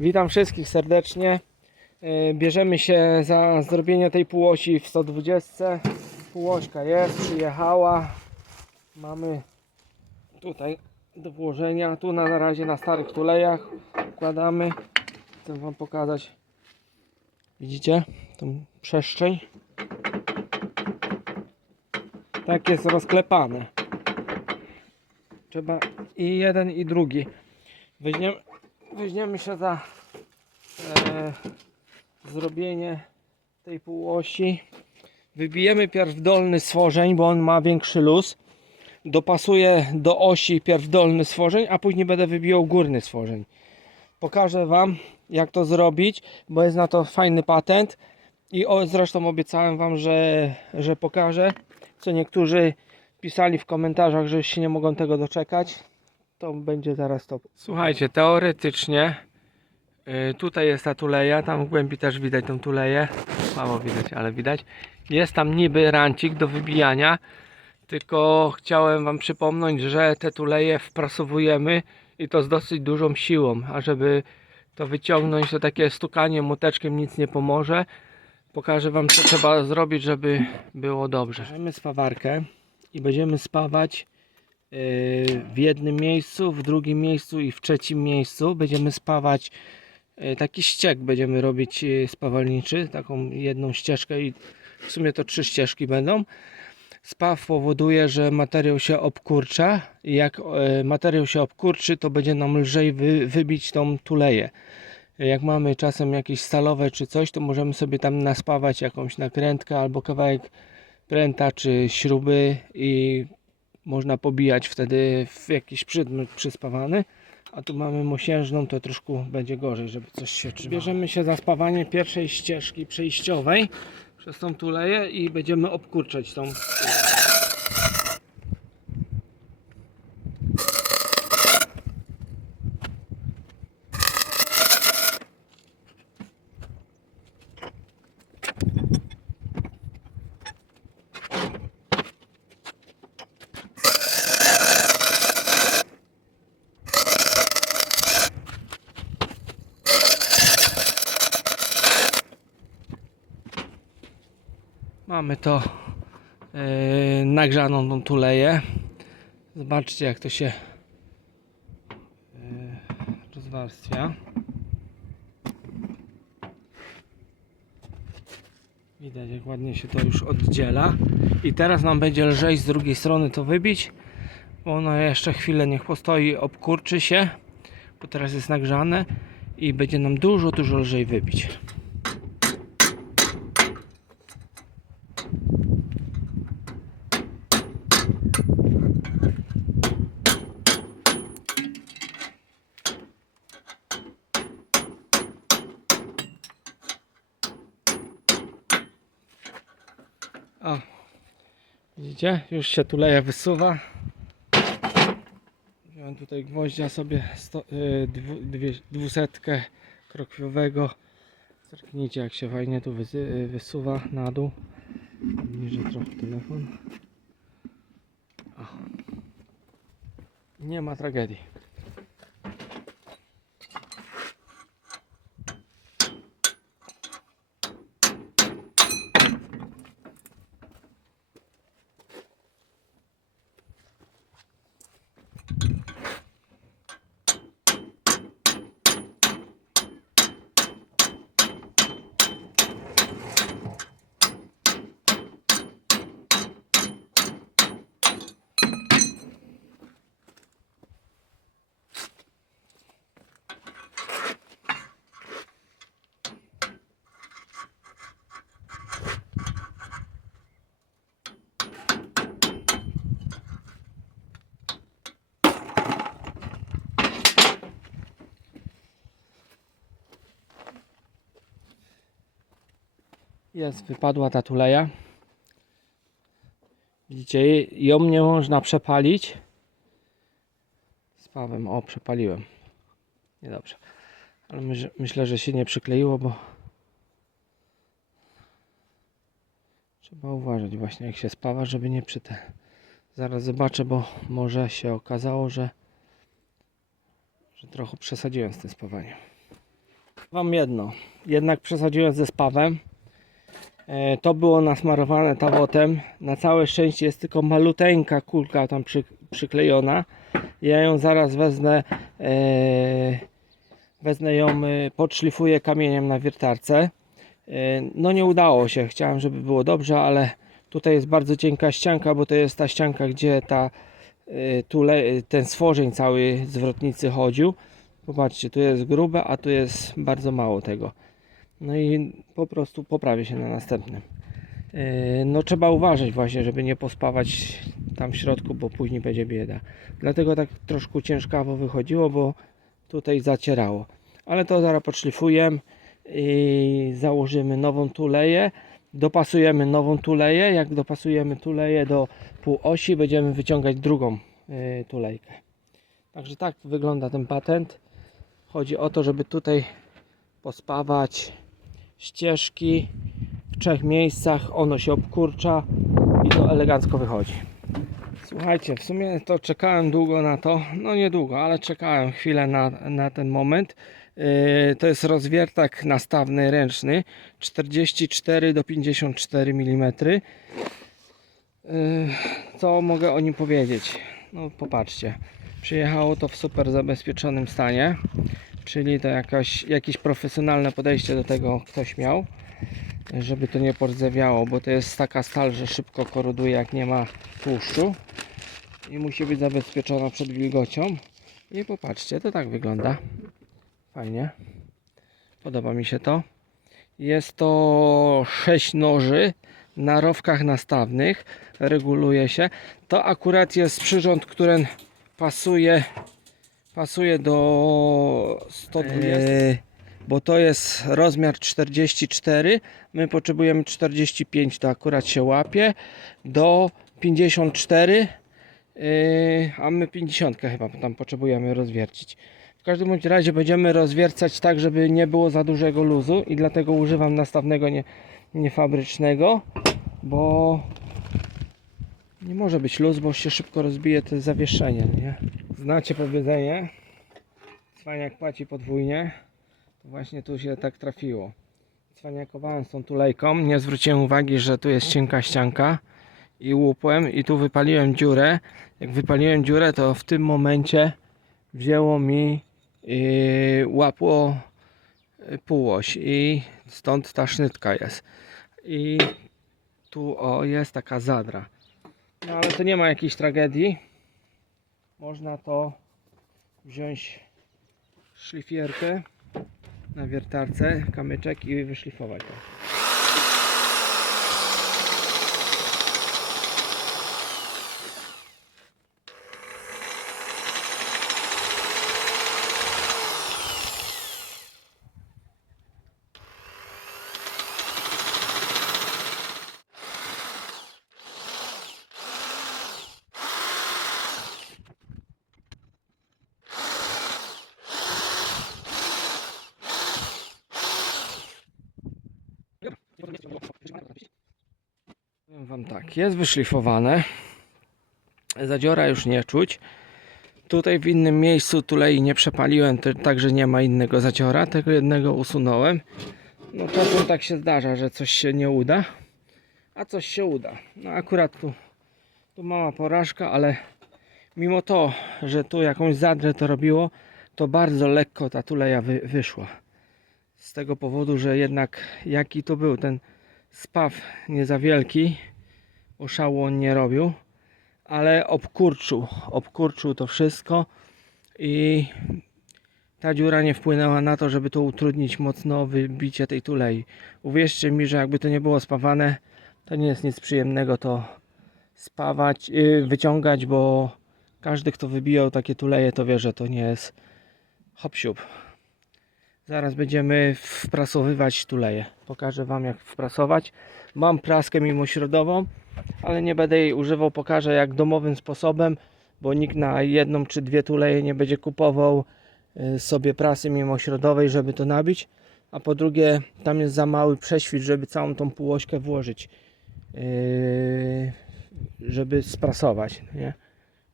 Witam wszystkich serdecznie. E, Bierzemy się za zrobienie tej półosi w 120. Półośka jest, przyjechała. Mamy tutaj do włożenia. Tu na, razie na starych tulejach układamy. Chcę Wam pokazać. Widzicie tą przestrzeń? Tak jest rozklepane. Trzeba i jeden i drugi. Weźmiemy, weźmiemy się za e, zrobienie tej półosi. Wybijemy pierw dolny stworzeń, bo on ma większy luz. Dopasuję do osi pierw dolny stworzeń, a później będę wybijał górny stworzeń. Pokażę Wam jak to zrobić, bo jest na to fajny patent. I o, zresztą obiecałem Wam, że, że pokażę. Co niektórzy pisali w komentarzach, że się nie mogą tego doczekać. To będzie zaraz to. Słuchajcie, teoretycznie y, tutaj jest ta tuleja, tam w głębi też widać tą tuleję. Mało widać, ale widać. Jest tam niby rancik do wybijania, tylko chciałem Wam przypomnieć, że te tuleje wprasowujemy i to z dosyć dużą siłą, a żeby to wyciągnąć, to takie stukanie młoteczkiem nic nie pomoże. Pokażę Wam, co trzeba zrobić, żeby było dobrze. Bierzemy spawarkę i będziemy spawać w jednym miejscu, w drugim miejscu i w trzecim miejscu. Będziemy spawać yy, taki ściek, będziemy robić yy, spawalniczy, taką jedną ścieżkę i w sumie to trzy ścieżki będą. Spaw powoduje, że materiał się obkurcza i jak e, materiał się obkurczy, to będzie nam lżej wy, wybić tą tuleję. Jak mamy czasem jakieś stalowe czy coś, to możemy sobie tam naspawać jakąś nakrętkę albo kawałek pręta czy śruby i można pobijać wtedy w jakiś przedmiot przyspawany. A tu mamy mosiężną, to troszkę będzie gorzej, żeby coś się trzymało. Bierzemy się za spawanie pierwszej ścieżki przejściowej przez tą tuleję i będziemy obkurczać tą Mamy to yy, nagrzaną tą tuleję. Zobaczcie jak to się yy, rozwarstwia. Widać jak ładnie się to już oddziela. I teraz nam będzie lżej z drugiej strony to wybić. Bo ono jeszcze chwilę niech postoi, obkurczy się. Bo teraz jest nagrzane. I będzie nam dużo, dużo lżej wybić. O, widzicie? Już się tuleja wysuwa. Wziąłem tutaj gwoździa sobie sto, y, dwu, dwie, dwusetkę krokwiowego. Zerknijcie jak się fajnie tu y, wysuwa na dół. Niżej trochę telefon. O. Nie ma tragedii. Jest, wypadła ta tuleja. Widzicie, ją nie można przepalić. Z pawem, o przepaliłem. Niedobrze. Ale myśl, myślę, że się nie przykleiło, bo trzeba uważać właśnie jak się spawa, żeby nie przy te. Zaraz zobaczę, bo może się okazało, że, że trochę przesadziłem z tym spawaniem. Wam jedno, jednak przesadziłem ze spawem. E, To było nasmarowane tawotem. Na całe szczęście jest tylko maluteńka kulka tam przy, przyklejona. Ja ją zaraz wezmę, e, wezmę ją, e, podszlifuję kamieniem na wiertarce. E, No nie udało się, chciałem żeby było dobrze, ale tutaj jest bardzo cienka ścianka, bo to jest ta ścianka, gdzie ta e, ten stworzeń cały zwrotnicy chodził. Popatrzcie, tu jest grube, a tu jest bardzo mało tego. No i po prostu poprawię się na następnym. Yy, No trzeba uważać właśnie, żeby nie pospawać tam w środku, bo później będzie bieda. Dlatego tak troszkę ciężkawo wychodziło, bo tutaj zacierało. Ale to zaraz podszlifuję i założymy nową tuleję. Dopasujemy nową tuleję. Jak dopasujemy tuleję do półosi, będziemy wyciągać drugą yy, tulejkę. Także tak wygląda ten patent. Chodzi o to, żeby tutaj pospawać ścieżki w trzech miejscach. Ono się obkurcza i to elegancko wychodzi. Słuchajcie, w sumie to czekałem długo na to. No nie długo, ale czekałem chwilę na, na ten moment. Yy, to jest rozwiertak nastawny ręczny 44 do 54 mm. Yy, co mogę o nim powiedzieć? No popatrzcie. Przyjechało to w super zabezpieczonym stanie, czyli to jakaś, jakieś profesjonalne podejście do tego ktoś miał, żeby to nie pordzewiało, bo to jest taka stal, że szybko koroduje jak nie ma tłuszczu i musi być zabezpieczona przed wilgocią. I popatrzcie, to tak wygląda. Fajnie. Podoba mi się to. Jest to 6 noży na rowkach nastawnych. Reguluje się. To akurat jest przyrząd, który pasuje pasuje do 120 Eee, bo to jest rozmiar 44 my potrzebujemy 45 to akurat się łapie. Do 54 yy, a my 50 chyba tam potrzebujemy rozwiercić. W każdym bądź razie będziemy rozwiercać tak żeby nie było za dużego luzu i dlatego używam nastawnego nie, niefabrycznego bo nie może być luz, bo się szybko rozbije to zawieszenie, nie? Znacie powiedzenie? Cwaniak płaci podwójnie. To właśnie tu się tak trafiło. Cwaniakowałem z tą tulejką, nie zwróciłem uwagi, że tu jest cienka ścianka i łupłem i tu wypaliłem dziurę. Jak wypaliłem dziurę, to w tym momencie wzięło mi yy, łapło yy, półoś i stąd ta sznytka jest. I tu o jest taka zadra. No ale to nie ma jakiejś tragedii. Można to wziąć szlifierkę na wiertarce, kamyczek i wyszlifować to. Powiem tak, jest wyszlifowane. Zadziora już nie czuć. Tutaj w innym miejscu tulei nie przepaliłem, także nie ma innego zadziora. Tego jednego usunąłem. No czasem tak się zdarza, że coś się nie uda, a coś się uda. No akurat tu, tu mała porażka, ale mimo to, że tu jakąś zadrę to robiło, to bardzo lekko ta tuleja wy, wyszła. Z tego powodu, że jednak jaki to był ten spaw nie za wielki, bo szału on nie robił, ale obkurczył, obkurczył to wszystko i ta dziura nie wpłynęła na to, żeby to utrudnić mocno wybicie tej tulei. Uwierzcie mi, że jakby to nie było spawane, to nie jest nic przyjemnego to spawać, yy, wyciągać, bo każdy kto wybijał takie tuleje to wie, że to nie jest hop siup. Zaraz będziemy wprasowywać tuleje. Pokażę Wam jak wprasować. Mam praskę mimośrodową, ale nie będę jej używał. Pokażę jak domowym sposobem, bo nikt na jedną czy dwie tuleje nie będzie kupował y, sobie prasy mimośrodowej, żeby to nabić. A po drugie, tam jest za mały prześwit, żeby całą tą półośkę włożyć, yy, żeby sprasować, nie?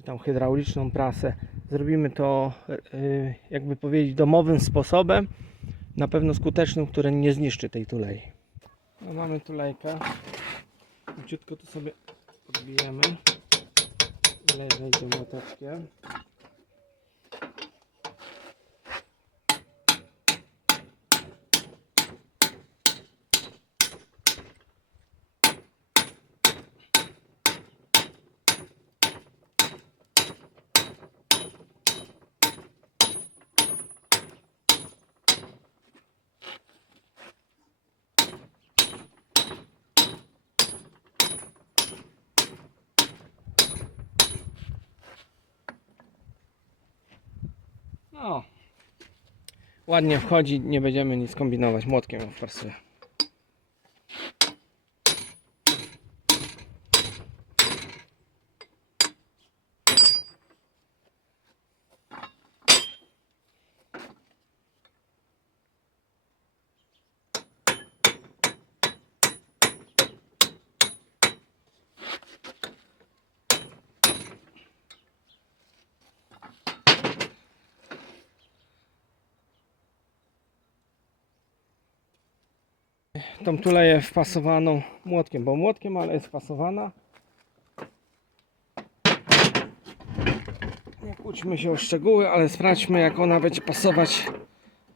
Czy tam hydrauliczną prasę. Zrobimy to, yy, jakby powiedzieć, domowym sposobem, na pewno skutecznym, które nie zniszczy tej tulei. No mamy tulejkę. Króciutko to sobie podbijemy. Ile wejdzie młoteczkiem. No. Ładnie wchodzi, nie będziemy nic kombinować. Młotkiem ją tą tuleję wpasowaną młotkiem, bo młotkiem, ale jest wpasowana. Nie kłóćmy się o szczegóły, ale sprawdźmy jak ona będzie pasować.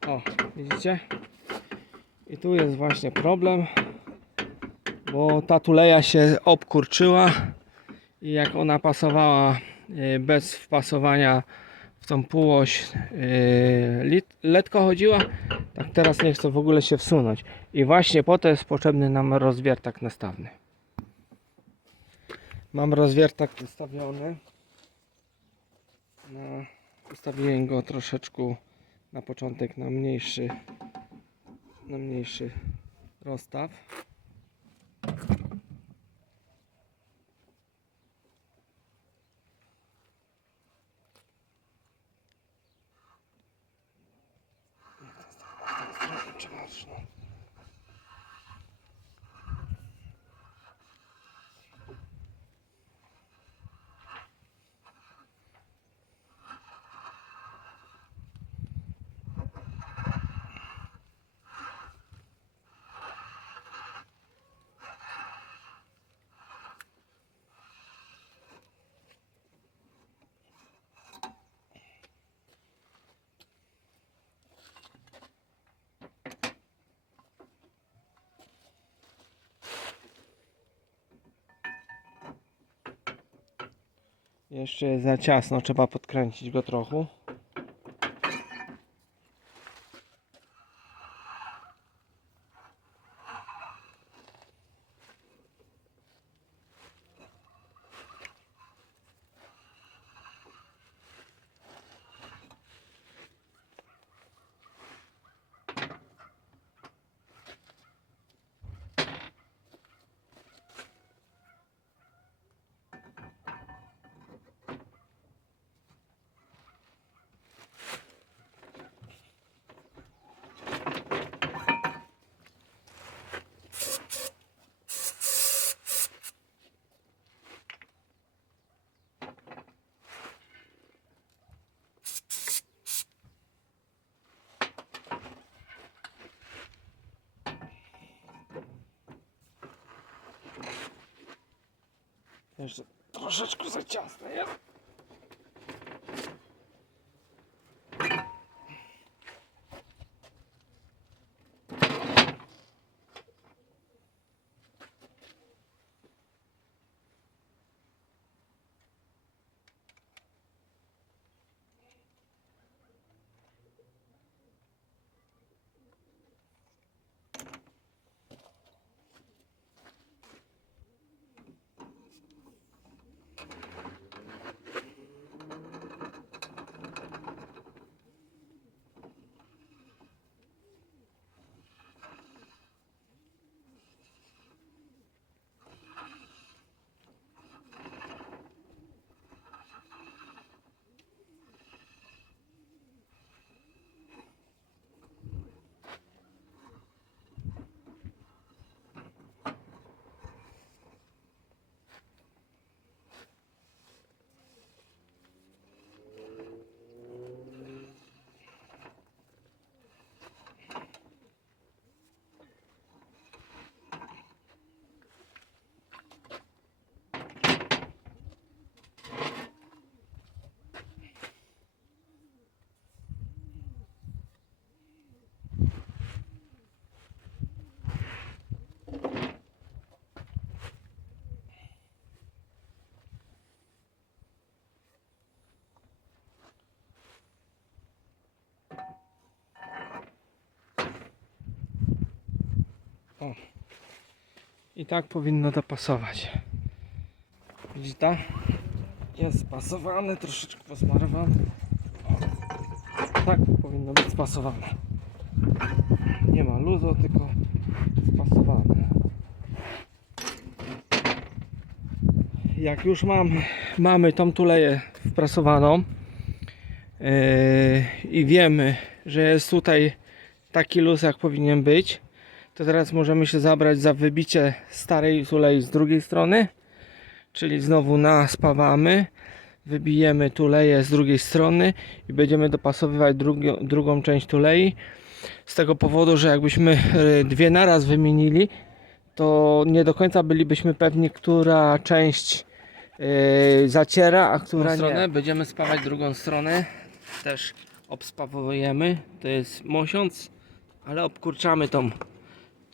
O, widzicie? I tu jest właśnie problem, bo ta tuleja się obkurczyła i jak ona pasowała y, bez wpasowania w tą półoś yy, letko chodziła, tak teraz nie chce w ogóle się wsunąć. I właśnie po to jest potrzebny nam rozwiertak nastawny. Mam rozwiertak ustawiony. No, ustawiłem go troszeczkę na początek na mniejszy na mniejszy rozstaw. Jeszcze jest za ciasno, trzeba podkręcić go trochę. Jeszcze troszeczkę za ciasne O. I tak powinno to pasować. Widzicie? to? Jest spasowane, troszeczkę posmarowane. Tak powinno być spasowane. Nie ma luzu, tylko spasowane. Jak już mam, mamy tą tuleję wprasowaną yy, i wiemy, że jest tutaj taki luz jak powinien być, to teraz możemy się zabrać za wybicie starej tulei z drugiej strony, czyli znowu naspawamy, wybijemy tuleję z drugiej strony i będziemy dopasowywać drugi, drugą część tulei. Z tego powodu, że jakbyśmy e, dwie naraz wymienili, to nie do końca bylibyśmy pewni, która część e, zaciera, a która nie. Stronę będziemy spawać drugą stronę. Też obspawujemy. To jest mosiąc, ale obkurczamy tą,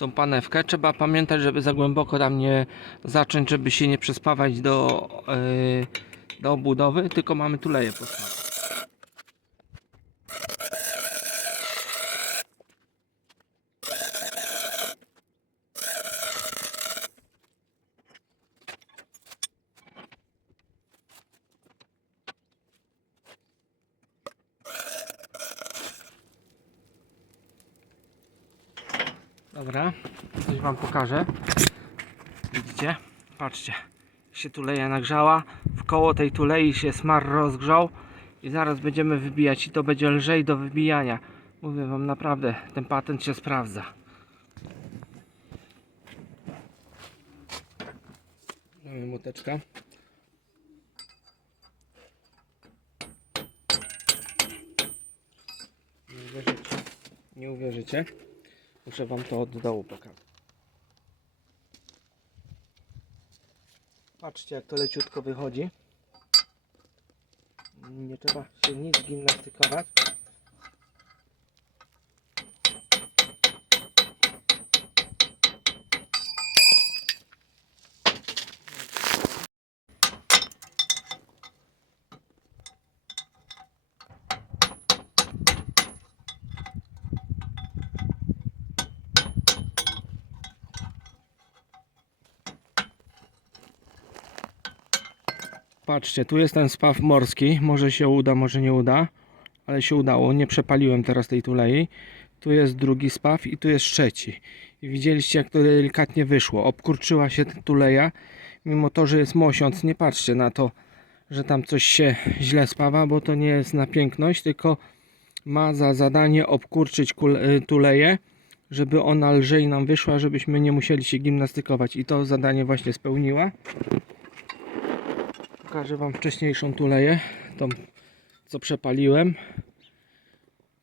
tą panewkę. Trzeba pamiętać, żeby za głęboko tam nie zacząć, żeby się nie przespawać do, e, do obudowy, tylko mamy tuleję postawić. Dobra, coś wam pokażę. Widzicie? Patrzcie. Się tuleja nagrzała. W koło tej tulei się smar rozgrzał. I zaraz będziemy wybijać. I to będzie lżej do wybijania. Mówię wam naprawdę, ten patent się sprawdza. Mamy młoteczka. Nie uwierzycie. Nie uwierzycie. Muszę wam to od dołu pokazać. Patrzcie jak to leciutko wychodzi. Nie trzeba się nic gimnastykować. Patrzcie, tu jest ten spaw morski. Może się uda, może nie uda, ale się udało. Nie przepaliłem teraz tej tulei. Tu jest drugi spaw i tu jest trzeci. I widzieliście, jak to delikatnie wyszło. Obkurczyła się ta tuleja, mimo to, że jest mosiąc. Nie patrzcie na to, że tam coś się źle spawa, bo to nie jest na piękność, tylko ma za zadanie obkurczyć y, tuleję, żeby ona lżej nam wyszła, żebyśmy nie musieli się gimnastykować. I to zadanie właśnie spełniła. Pokażę Wam wcześniejszą tuleję, tą co przepaliłem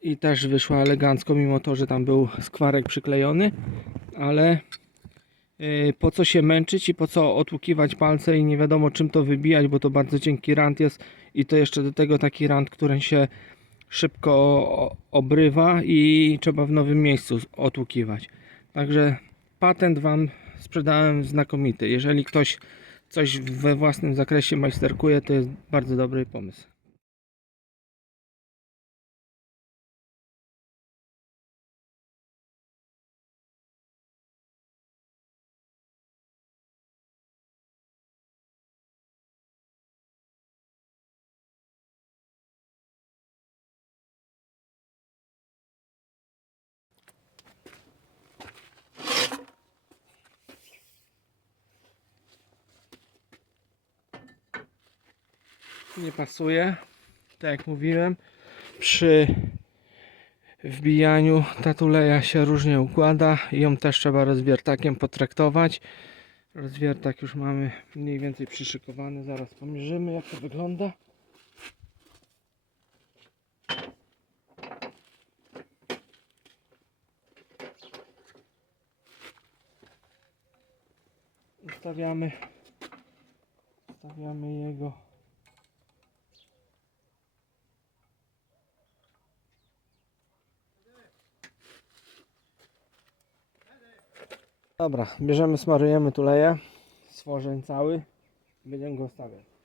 i też wyszła elegancko, mimo to, że tam był skwarek przyklejony, ale yy, po co się męczyć i po co otłukiwać palce i nie wiadomo czym to wybijać, bo to bardzo cienki rant jest i to jeszcze do tego taki rant, który się szybko obrywa i trzeba w nowym miejscu otłukiwać. Także patent Wam sprzedałem znakomity. Jeżeli ktoś coś we własnym zakresie majsterkuje, to jest bardzo dobry pomysł. Nie pasuje. Tak jak mówiłem, przy wbijaniu ta tuleja się różnie układa i ją też trzeba rozwiertakiem potraktować. Rozwiertak już mamy mniej więcej przyszykowany. Zaraz pomierzymy jak to wygląda. Ustawiamy ustawiamy jego Dobra, bierzemy, smarujemy tuleję, stworzeń cały, będziemy go stawiać.